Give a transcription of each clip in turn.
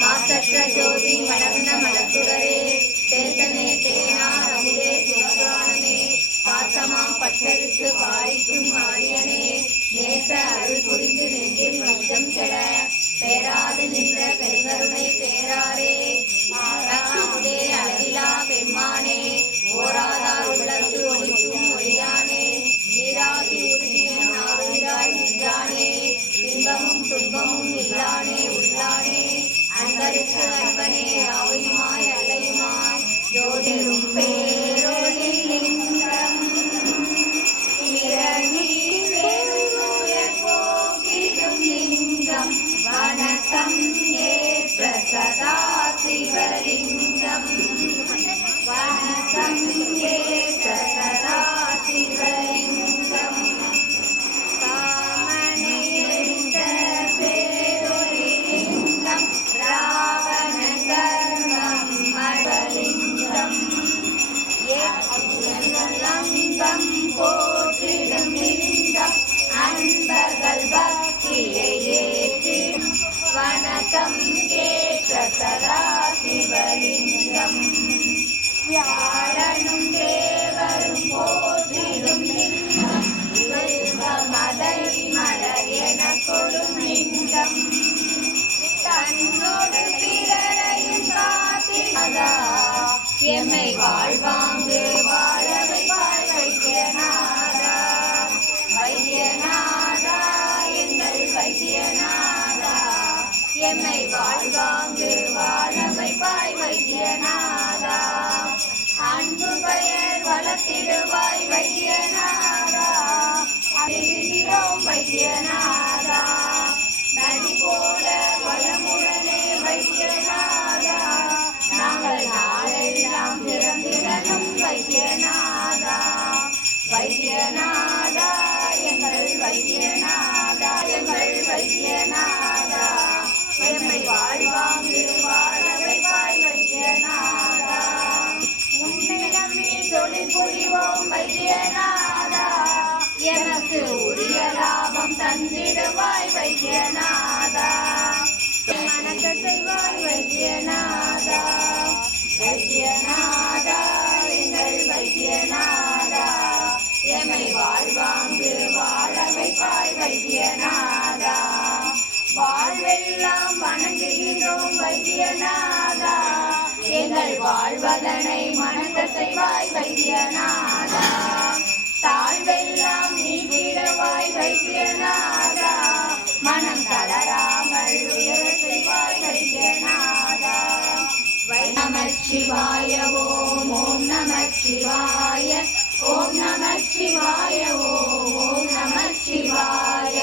மாசற்ற ஜோதி மலர்ந்த மலர்சுடரே தேசனே தேனார் அமுதே சிவபுராணமே பாசமாம் பட்டெடுத்து பாரிக்கும் மாரியனே நேச அருள் புரிந்து நெஞ்சில் வஞ்சம் கெட பேராது நின்ற பெருங்கருணை பேராரே மாறாதே அளவிலா பெம்மானே ஓராதார் உள்ளத்து ஒளிக்கும் ஒளியானே நீராகி உறுதியின் ஆறுகிறாய் நின்றானே இன்பமும் துன்பமும் இல்லானே உள்ளானே அன்பருக்கு அன்பனே அவையுமாய் அல்லையுமாய் ஜோதிரும் பேரொளி லிங்கம் இறங்கி பெருங்குயர் போகிடும் லிங்கம் வணக்கம் ஏற்ற சதா சிவலிங்கம் வணக்கம் ஏற்ற சதா சிவலிங்கம் காமனையெழுந்த பேரொளி லிங்கம் ராவண கர்மம் மடலிங்கம் ஏற்றம் போற்றிடும் லிங்கம் அன்பர்கள் பக்தியை ஏற்றிடும் வணக்கம் ஏற்ற சதா சிவலிங்கம் வியாழனும் தேவரும் போற்றிடும் லிங்கம் மதை மலர் என கொடும் லிங்கம் தன்னோடு பிறரையும் காத்திடா எம்மை வாழ்வாங்கு வாழவை வைத்தியநாதா வைத்தியநாதா எங்கள் வைத்தியநாதா எம்மை வாழ்வாங்கு வாழவை வைத்தியநாதா அன்பு பெயர் வளர்த்திடுவாய் வைத்தியநாதா அறிகிறோம் வைத்தியநாதா நதி போல வளமுடனே வைத்தியநாதா நாங்கள் நாளெல்லாம் பிறந்திடனும் வைத்தியநாதா வைத்தியநாதா எங்கள் வைத்தியநாதா எங்கள் வைத்தியநாதா எம்மை வாழ்வாங்கு வாழ வைப்பாய் வைத்தியநாதா உன்னிடமே தொழில் புரிவோம் வைத்தியநாதா எனக்கு உரிய லாபம் தந்திடுவாய் வைத்தியநாதா மனக்க செய்வாய் வைத்தியநாதா வைத்தியநாதா எங்கள் வைத்தியநாதா எம்மை வாழ்வாங்கு வாழ வைப்பாய் வைத்தியநாதா வாழ்வெல்லாம் வணங்குகிறோம் வைத்தியநாதா எங்கள் வாழ்வதனை மணக்க செய்வாய் வைத்தியநாதா தாழ்வெல்லாம் நீக்கிடவாய் வைத்தியநாதா மனம் தளராமல் உயர செய்வாய் வைத்தியநாதா நமச்சிவாய ஓம் ஓம் நமச்சிவாய ஓம் நமச்சிவாய ஓம் நமச்சிவாய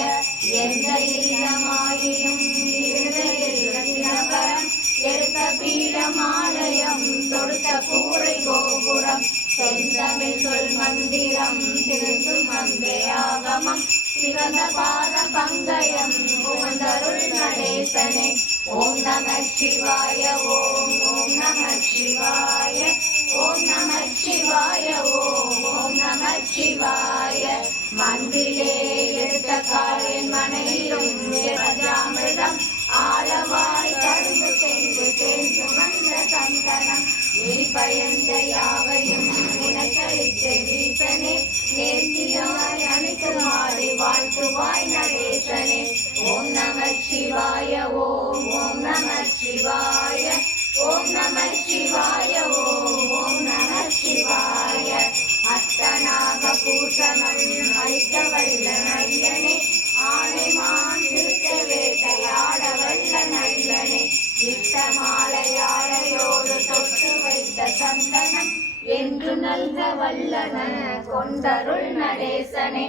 எந்த இல்லமாயினும் இருதயம் எடுத்த பீடமாலயம் தொடுத்த கூரை கோபுரம் செந்தமிழ் சொல் மந்திரம் திருந்து மந்தே ஆகமம் சிவந்த பாத பங்கயம் புகந்தருள் நடேசனே ஓம் நம சிவாய ஓம் ஓம் நம சிவாய ஓம் நம சிவாய ஓம் நம சிவாய மந்திலே எடுத்த காலின் மனையிலும் அமிர்தம் ஆளவாய் கரும்பு சென்று தேர்ந்து வந்த சந்தனம் நீ பயந்த யாவையும் நினைச்சளித்த வீசனே நேர்த்தியாய் அனைத்து மாறி வாழ்த்துவாய் நடேசனே ஓம் நம சிவாய ஓம் ஓம் நம சிவாய ஓம் நம சிவாய ஓம் நம சிவாய அத்தனாக பூஷணம் அளிக்க வல்ல நையனே ஆணைமான் திருத்த வேட்டையாட வல்ல நல்லனே இட்ட மாலையாடையோடு தொட்டு வைத்த சந்தனம் என்று நல்க வல்லன கொண்டருள் நடேசனே